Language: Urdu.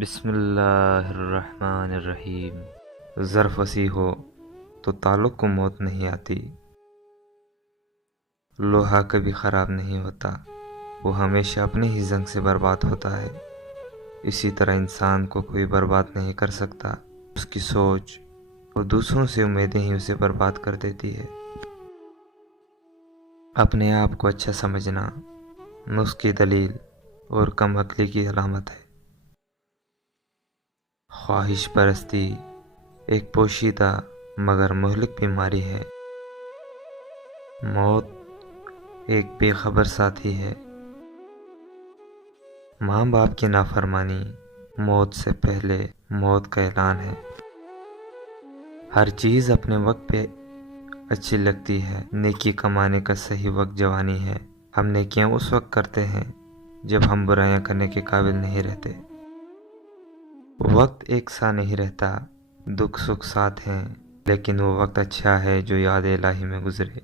بسم اللہ الرحمن الرحیم۔ ظرف وسیع ہو تو تعلق کو موت نہیں آتی، لوہا کبھی خراب نہیں ہوتا، وہ ہمیشہ اپنے ہی زنگ سے برباد ہوتا ہے۔ اسی طرح انسان کو کوئی برباد نہیں کر سکتا، اس کی سوچ اور دوسروں سے امیدیں ہی اسے برباد کر دیتی ہے۔ اپنے آپ کو اچھا سمجھنا نقص کی دلیل اور کم عقلی کی علامت ہے۔ خواہش پرستی ایک پوشیدہ مگر مہلک بیماری ہے۔ موت ایک بے خبر ساتھی ہے۔ ماں باپ کی نافرمانی موت سے پہلے موت کا اعلان ہے۔ ہر چیز اپنے وقت پہ اچھی لگتی ہے۔ نیکی کمانے کا صحیح وقت جوانی ہے۔ ہم نیکیاں اس وقت کرتے ہیں جب ہم برائیاں کرنے کے قابل نہیں رہتے۔ وقت ایک سا نہیں رہتا، دکھ سکھ ساتھ ہیں، لیکن وہ وقت اچھا ہے جو یاد الہی میں گزرے۔